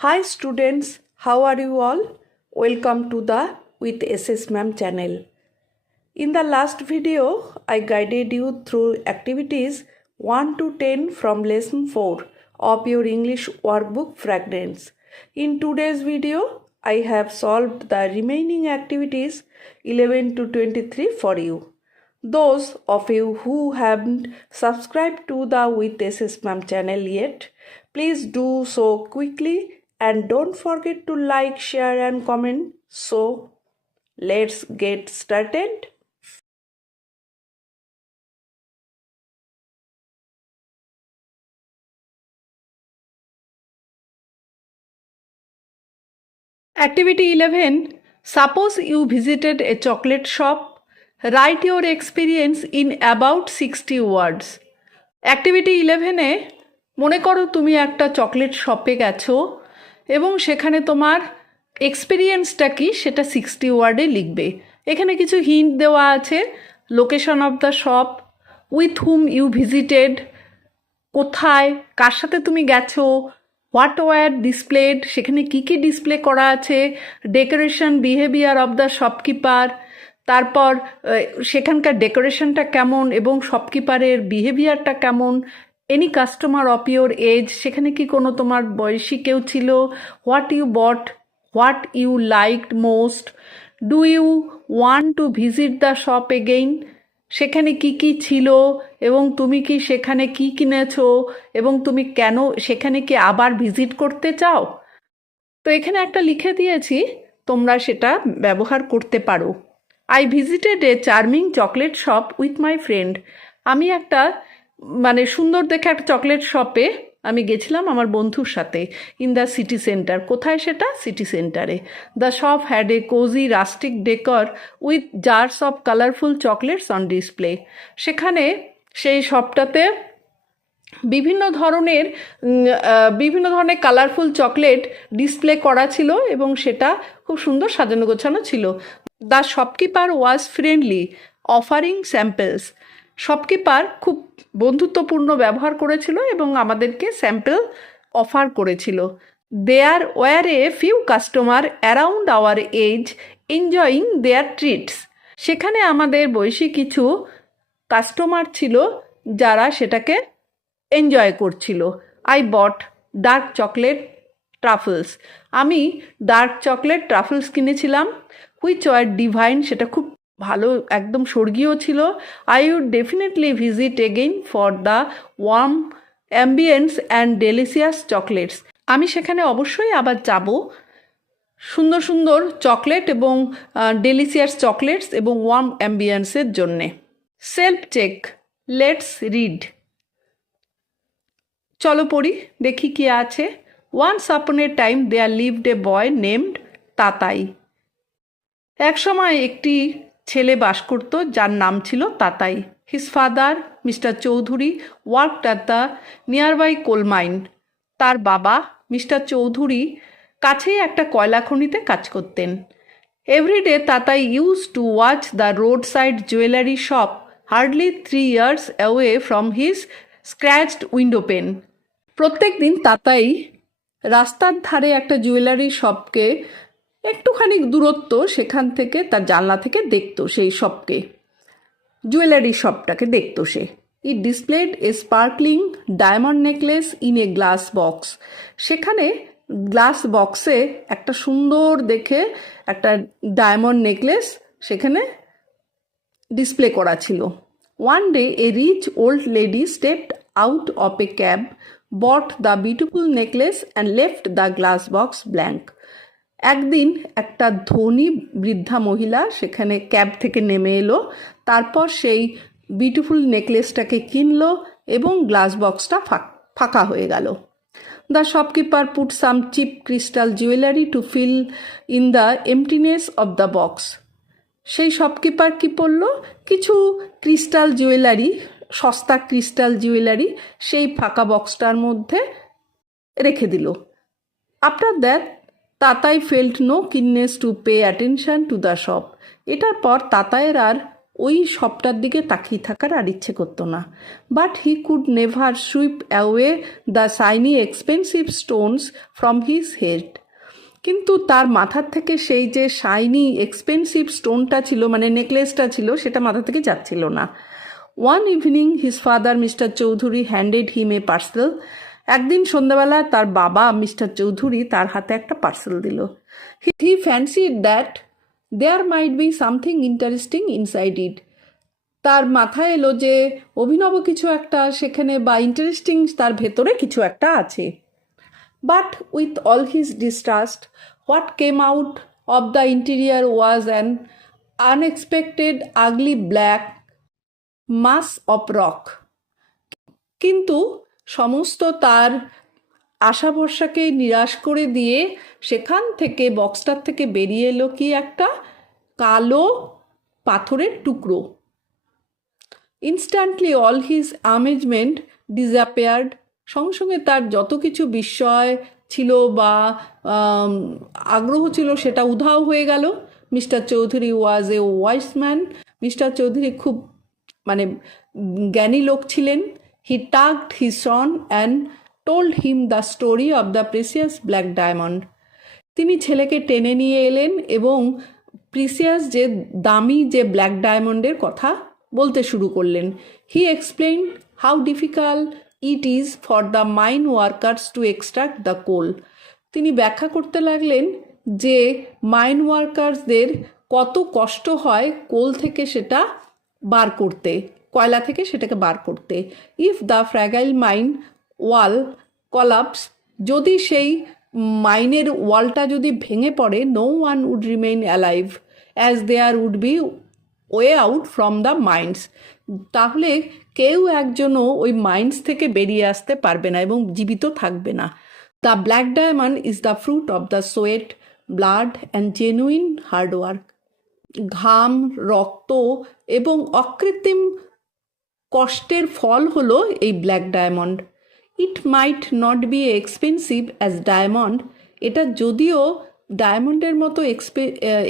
Hi students, how are you all? Welcome to the with SS Ma'am channel. In the last video, I guided you through activities 1 to 10 from lesson 4 of your English workbook Fragments. In today's video, I have solved the remaining activities 11 to 23 for you. Those of you who haven't subscribed to the With SS Ma'am channel yet, please do so quickly and don't forget to like, share and comment. So, let's get started. Activity 11. Suppose you visited a chocolate shop. Write your experience in about 60 words. Activity 11-এ মনে করো তুমি একটা chocolate শপে গেছো এবং সেখানে তোমার এক্সপিরিয়েন্সটা কি সেটা 60 ওয়ার্ডে লিখবে। এখানে কিছু হিন্ট দেওয়া আছে, location of the shop, with whom you visited, কোথায় কার সাথে তুমি গেছো, হোয়াট ওয়ার ডিসপ্লেড, সেখানে কী কী ডিসপ্লে করা আছে, decoration, behaviour of the shopkeeper, তারপর সেখানকার ডেকোরেশনটা কেমন এবং শপকিপারের বিহেভিয়ারটা কেমন, any customer of your age, সেখানে কি কোনো তোমার বয়সী কেউ ছিল, what you bought, what you liked most, do you want to visit the shop again, সেখানে কি কি ছিল এবং তুমি কি সেখানে কি কিনেছো এবং তুমি কেন সেখানে কি আবার ভিজিট করতে চাও। তো এখানে একটা লিখে দিয়েছি, তোমরা সেটা ব্যবহার করতে পারো। I visited A charming chocolate shop with my friend. আমি একটা সুন্দর দেখে একটা চকলেট শপে আমি গেছিলাম আমার বন্ধুর সাথে। ইন দ্য সিটি সেন্টার, কোথায় সেটা? সিটি সেন্টারে। The shop had a cosy rustic decor with jars of colourful chocolates on display. সেখানে সেই শপটাতে বিভিন্ন ধরনের কালারফুল চকলেট ডিসপ্লে করা ছিল এবং সেটা খুব সুন্দর সাজানো গোছানো ছিল। The shopkeeper was friendly offering samples. Shopkeeper খুব বন্ধুত্বপূর্ণ ব্যবহার করেছিল এবং আমাদেরকে স্যাম্পল অফার করেছিল। There were a few customer around our age enjoying their treats. সেখানে আমাদের বয়সী কিছু কাস্টমার ছিল যারা সেটাকে এনজয় করছিল। I bought dark chocolate truffles. আমি ডার্ক চকলেট ট্রাফলস কিনেছিলাম। হুইচ ওয়ার ডিভাইন, সেটা খুব ভালো, একদম স্বর্গীয় ছিল। I would definitely visit again for the warm ambience and delicious chocolates. আমি সেখানে অবশ্যই আবার যাব সুন্দর সুন্দর চকলেট এবং ডেলিসিয়াস চকলেটস এবং ওয়ার্ম অ্যাম্বিয়েন্সের জন্যে। Self check, let's read. চলো পড়ি, দেখি কি আছে। Once upon a time there lived a boy named Tatai. এক সময় একটি ছেলে বাস করত যার নাম ছিল Tatai. His father mister Chowdhury worked at the nearby coal mine. তার বাবা মিস্টার চৌধুরী কাছেই একটা কয়লা খনিতে কাজ করতেন। Everyday Tatai use to watch the road side jewellery shop hardly 3 years away from his scratched window pane. প্রত্যেক দিন তাতাই রাস্তার ধারে একটা জুয়েলারি শপকে একটুখানি দূরত্ব সেখান থেকে তার জানলা থেকে দেখতো, সেই শপকে, জুয়েলারি শপটাকে দেখতো সে। It displayed a sparkling diamond necklace in a glass box. সেখানে গ্লাস বক্সে একটা সুন্দর দেখে একটা ডায়মন্ড নেকলেস সেখানে ডিসপ্লে করা ছিল। One day a rich old lady stepped out of a cab, bought the beautiful necklace and left the glass box blank. একদিন একটা ধনী বৃদ্ধা মহিলা সেখানে ক্যাব থেকে নেমে এলো, তারপর সেই বিউটিফুল নেকলেসটাকে কিনলো এবং গ্লাস বক্সটা ফাঁকা হয়ে গেল। The shopkeeper put some cheap crystal jewellery to fill in the emptiness of the box. সেই শপকিপার কি করলো, কিছু ক্রিস্টাল জুয়েলারি, সস্তা ক্রিস্টাল জুয়েলারি সেই ফাঁকা বক্সটার মধ্যে রেখে দিল। After that Tatai felt no keenness to pay attention to the shop. এটার পর তাতাইয়ের আর ওই শপটার দিকে তাকিয়ে থাকার আর ইচ্ছে করতো না। But he could never sweep away the shiny expensive Stones from his head. কিন্তু তার মাথার থেকে সেই যে শাইনি এক্সপেন্সিভ স্টোনটা ছিল, মানে নেকলেসটা ছিল, সেটা মাথা থেকে যাচ্ছিল না। One evening his father mister Chowdhury handed him a parcel. একদিন সন্ধ্যাবেলা তার বাবা মিস্টার চৌধুরী তার হাতে একটা পার্সেল দিল। He fancied that there might be something interesting inside it. তার মাথায় এলো যে অভিনব কিছু একটা সেখানে, বা ইন্টারেস্টিং, তার ভেতরে কিছু একটা আছে। But with all his distrust, what came out of the interior was an unexpected ugly black mass of rock. কিন্তু সমস্ত তার আশা ভরসাকে নিরাশ করে দিয়ে সেখান থেকে, বক্সটার থেকে বেরিয়ে এলো কি একটা কালো পাথরের টুকরো। Instantly all his amazement disappeared. সঙ্গে সঙ্গে তার যত কিছু বিস্ময় ছিল বা আগ্রহ ছিল সেটা উধাও হয়ে গেল। Mister Chowdhury was a wise man. Mister Chowdhury খুব জ্ঞানী লোক ছিলেন। He tugged his son and told him the story of the precious black diamond. তিনি ছেলেকে টেনে নিয়ে এলেন এবং প্রিসিয়াস যে দামি যে ব্ল্যাক ডায়মন্ডের কথা বলতে শুরু করলেন। He explain how difficult it is for the mine workers to extract the coal. তিনি ব্যাখ্যা করতে লাগলেন যে মাইন ওয়ার্কার্সদের কত কষ্ট হয় কোল থেকে সেটা বার করতে, কয়লা থেকে সেটাকে বার করতে। If the fragile mine wall collapse, যদি সেই মাইনের ওয়ালটা যদি ভেঙে পড়ে, no one would remain alive as there would be way out from the mines. তাহলে কেউ একজনও ওই মাইন্স থেকে বেরিয়ে আসতে পারবে না এবং জীবিত থাকবে না। The black diamond is the fruit of the sweat, blood and genuine hard work. ঘাম, রক্ত এবং অকৃত্রিম কষ্টের ফল হলো এই black diamond. It might not be expensive as diamond. এটা যদিও ডায়মন্ডের মতো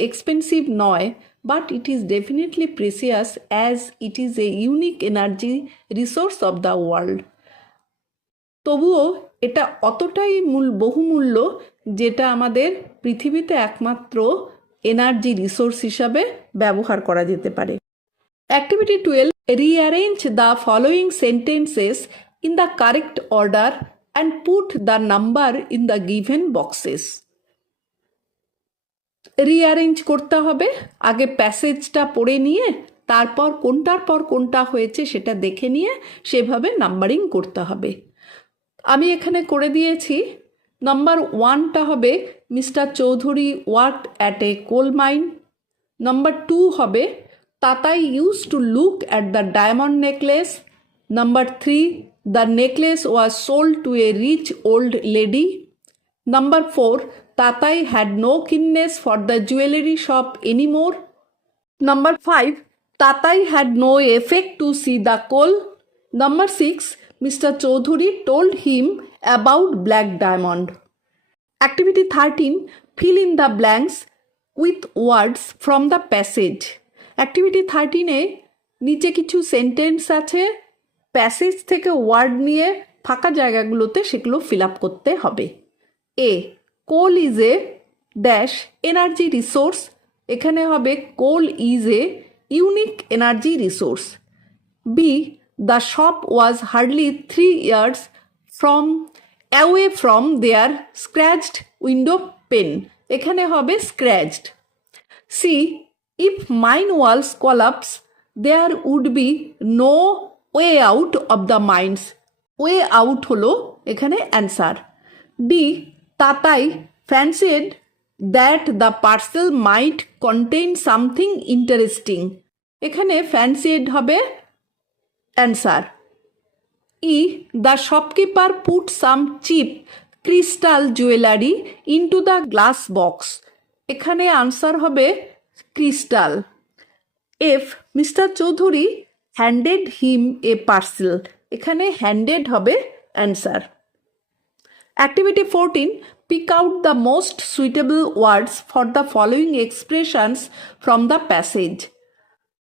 এক্সপেন্সিভ নয়, but it is definitely precious as it is a unique energy resource of the world. তবুও এটা অতটাই বহুমূল্য যেটা আমাদের পৃথিবীতে একমাত্র এনার্জি রিসোর্স হিসাবে ব্যবহার করা যেতে পারে। Activity 12, rearrange the following sentences in the correct order and put the number in the given boxes. Rearrange করতে হবে, আগে প্যাসেজটা পড়ে নিয়ে তারপর কোনটার পর কোনটা হয়েছে সেটা দেখে নিয়ে সেভাবে নাম্বারিং করতে হবে। আমি এখানে করে দিয়েছি। নাম্বার 1টা হবে mister Chowdhury worked at a coal mine. Number 2 হবে Tatai use to look at the diamond necklace. Number 3, the necklace was sold to a rich old lady. Number 4, Tatai had no keenness for the jewelry shop anymore. Number 5, Tatai had no effect to see the coal. Number 6, Mr. Chaudhuri told him about black diamond. Activity 13, fill in the blanks with words from the passage. Activity 13-এ নিচে কিছু sentence আছে, passage থেকে word নিয়ে ফাঁকা জায়গাগুলোতে সেগুলো feel up করতে হবে। A, coal is a dash energy resource. এখানে হবে coal is a unique energy resource. B, the shop was hardly 3 years from away from their scratched window pane. এখানে হবে scratched. C, if mine walls collapse there would be no way out of the mines. Way out হলো এখানে answer. D, Tatai fancied that the parcel might contain something interesting. এখানে fancied হবে answer. E, the shopkeeper put some cheap crystal jewelry into the glass box. এখানে answer হবে crystal. F, mister Chowdhury handed him a parcel. এখানে handed হবে answer. Activity 14, pick out the most suitable words for the following expressions from the passage.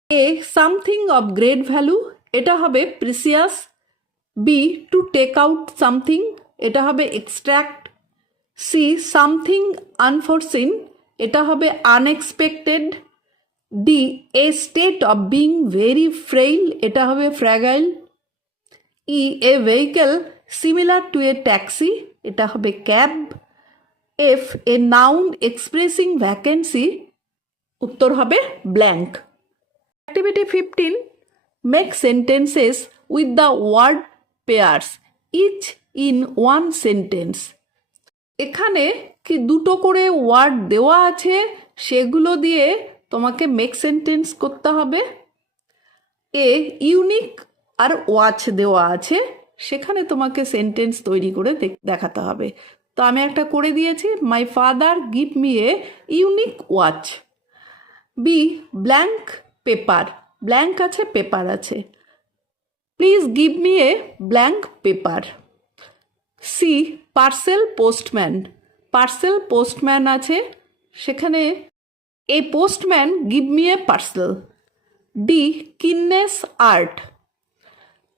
A something of great value, এটা হবে precious. B to take out something, এটা হবে extract. C something unforeseen, এটা হবে unexpected. D a state of being very frail, এটা হবে fragile. E a vehicle similar to a taxi, এটা হবে cab. F a noun expressing vacancy, উত্তর হবে blank. Activity 15, make sentences with the word pairs each in one sentence. এখানে কি দুটো করে ওয়ার্ড দেওয়া আছে, সেগুলো দিয়ে তোমাকে মেক সেন্টেন্স করতে হবে। এ ইউনিক আর ওয়াচ দেওয়া আছে, সেখানে তোমাকে সেন্টেন্স তৈরি করে দেখাতে হবে। তো আমি একটা করে দিয়েছি, my father give me a unique watch. B blank paper, blank আছে পেপার আছে, please give me a blank paper. C parcel postman, parcel postman আছে, সেখানে a postman give me a parcel. D keenness art,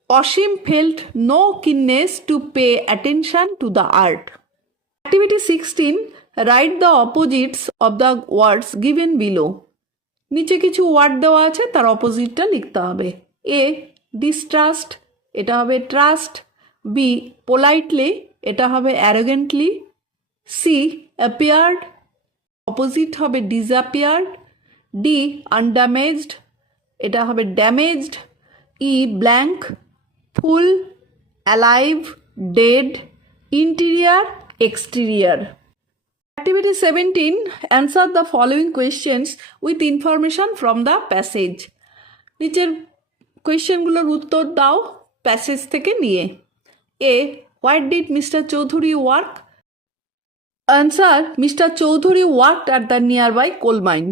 Asim felt no keenness to pay attention to the art. Activity 16, write the opposites of the words given below. নিচে কিছু word দেওয়া আছে, তার অপোজিটটা লিখতে হবে। এ distrust, এটা হবে ট্রাস্ট। বি পোলাইটলি, এটা হবে অ্যারোগেন্টলি। সি অ্যাপিয়ার্ড, অপোজিট হবে ডিসঅ্যাপিয়ার্ড। ডি আনড্যামেজড, এটা হবে damaged. E blank, full, alive, dead, interior, exterior. Activity 17, answer the following questions with information from the passage. নিচের কোয়েশ্চেনগুলোর উত্তর দাও প্যাসেজ থেকে নিয়ে। A what did mister Chowdhury work? Answer mister Chowdhury worked at the nearby coal mine.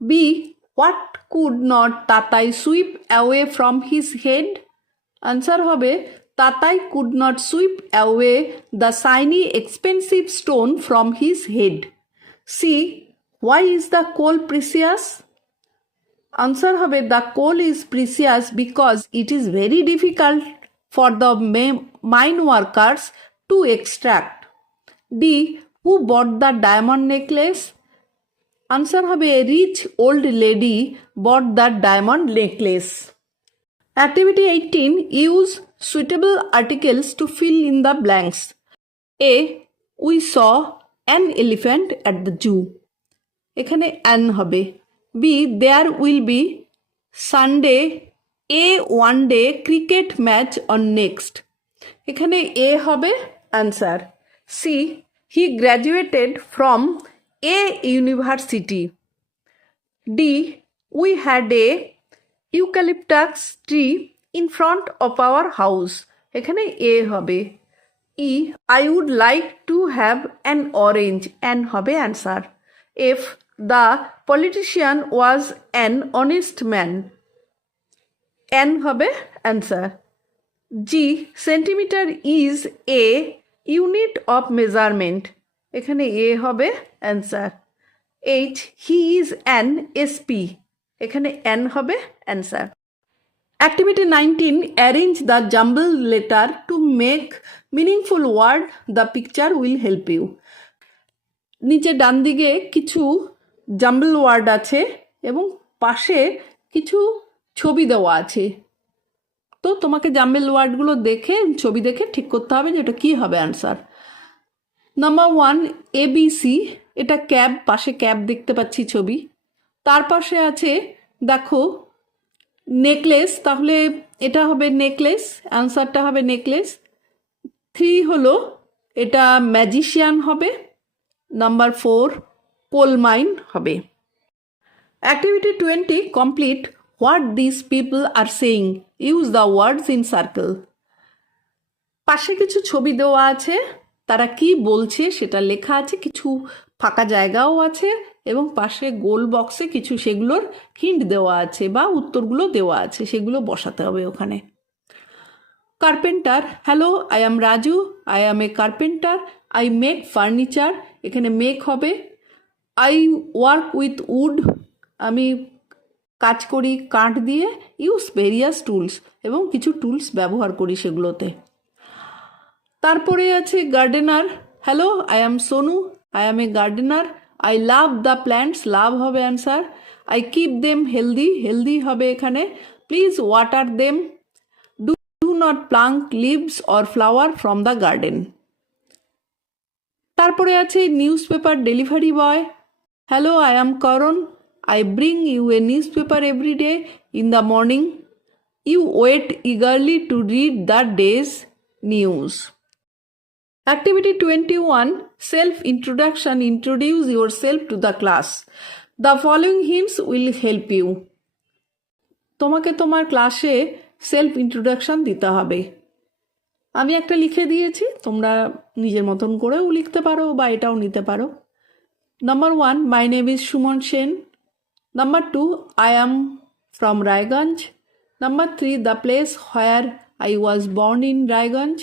B what could not Tatai sweep away from his head? Answer হবে Tatai could not sweep away the shiny expensive stone from his head. C why is the coal precious? Answer হবে the coal is precious because it is very difficult for the mine workers to extract. D who bought the diamond necklace? Answer হবে a rich old lady bought the diamond necklace. Activity 18, use suitable articles to fill in the blanks. A we saw an elephant at the zoo, এখানে an হবে। B there will be Sunday a one day cricket match on next, এখানে A হবে answer। C he graduated from a university. D we had a eucalyptus tree in front of our house, এখানে a হবে। E I would like to have an orange, an হবে answer. F the politician was an honest man, an হবে answer. G centimetre is a unit of measurement, এখানে a হবে answer. H he is an SP, এখানে an হবে answer. Activity 19, arrange the jumble letter to make meaningful word, the picture will help you. নিচে ডান দিকে কিছু jumble word আছে এবং পাশে কিছু ছবি দেওয়া আছে, তো তোমাকে জাম্বল ওয়ার্ডগুলো দেখে ছবি দেখে ঠিক করতে হবে যে এটা কী হবে অ্যান্সার। নাম্বার 1 ABC, এটা ক্যাব, পাশে ক্যাব দেখতে পাচ্ছি ছবি। তার পাশে আছে দেখো নেকলেস, তাহলে এটা হবে নেকলেস, অ্যান্সারটা হবে নেকলেস। 3 হলো এটা ম্যাজিশিয়ান হবে। নাম্বার 4 কোল মাইন হবে। Activity 20, complete what this people are saying, use the words in circle. পাশে কিছু ছবি দেওয়া আছে, তারা কি বলছে সেটা লেখা আছে, কিছু ফাঁকা জায়গাও আছে এবং পাশে গোল বক্সে কিছু সেগুলোর হিন্ট দেওয়া আছে বা উত্তরগুলো দেওয়া আছে, সেগুলো বসাতে হবে ওখানে। Carpenter, hello I am Raju, I am A carpenter, I make furniture, এখানে মেক হবে। আই ওয়ার্ক উইথ উড, আমি কাজ করি কাঠ দিয়ে, ইউজ ভেরিয়াস টুলস, এবং কিছু টুলস ব্যবহার করি সেগুলোতে। তারপরে আছে gardener. Hello, I am Sonu, I am a gardener. I love the plants, love হবে answer. I keep them healthy, healthy হবে এখানে। Please water them. Do not pluck leaves or flower from the garden. তারপরে আছে newspaper delivery boy. Hello, I am Karan, I bring you a newspaper every day in the morning. You wait eagerly to read the day's news. Activity 21, Self-Introduction. Introduce yourself to the class. The following hints will help you. তোমাকে তোমার ক্লাসে self introduction দিতে হবে। আমি একটা লিখে দিয়েছি, তোমরা নিজের মতন করেও লিখতে পারো বা এটাও নিতে পারো। Number 1, my name is Suman Sen. Number 2, I am from Raiganj. Number 3, the place where I was born in Raiganj.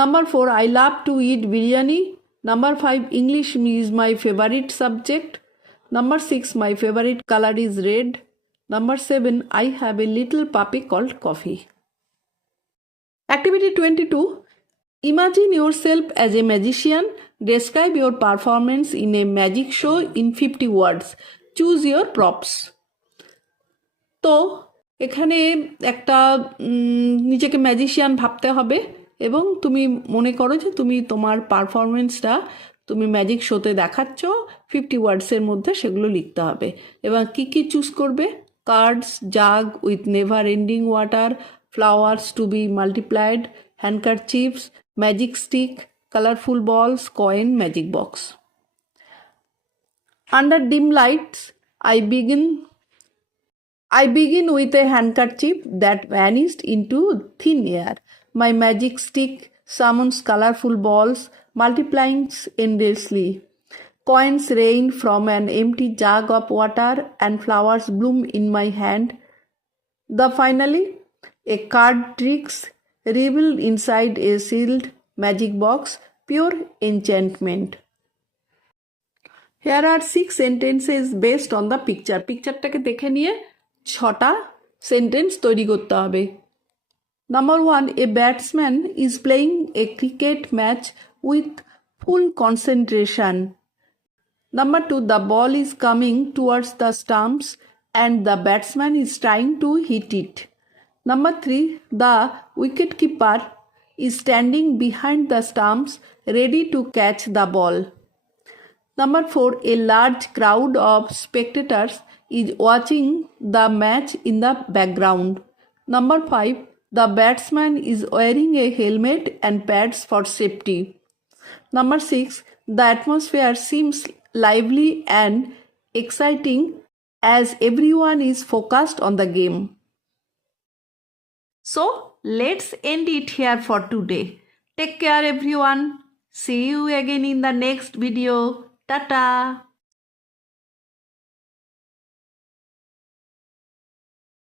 Number 4, I love to eat biryani. Number 5, English is my favorite subject. Number 6, my favorite color is red. Number 7, I have a little puppy called Coffee. Activity 22, imagine yourself as a magician. Describe your performance in a magic show in 50 words. Choose your props. তো এখানে একটা নিজেকে magician ভাবতে হবে এবং তুমি মনে করো যে তুমি তোমার পারফরমেন্সটা তুমি ম্যাজিক শোতে দেখাচ্ছ, 50 ওয়ার্ডসের মধ্যে সেগুলো লিখতে হবে। এবং কি কি চুজ করবে? Cards, jug with never ending water, flowers to be multiplied, handkerchiefs, magic stick, colourful balls, coin, magic box. Under dim lights, I begin with a handkerchief that vanished into thin air. My magic stick summons colorful balls, multiplying endlessly. Coins rain from an empty jug of water and flowers bloom in my hand. Finally, a card tricks revealed inside a sealed magic box, pure enchantment. Here are 6 sentences based on the picture. পিকচারটাকে দেখে নিয়ে 6টা sentence তৈরি করতে হবে। Number 1, a batsman is playing a cricket match with full concentration. Number 2, the ball is coming towards the stumps and the batsman is trying to hit it. Number 3, the wicketkeeper is standing behind the stumps ready to catch the ball. Number 4, a large crowd of spectators is watching the match in the background. Number 5, the batsman is wearing a helmet and pads for safety. Number 6, the atmosphere seems lively and exciting as everyone is focused on the game. So, let's end it here for today. Take care everyone. See you again in the next video. Tata.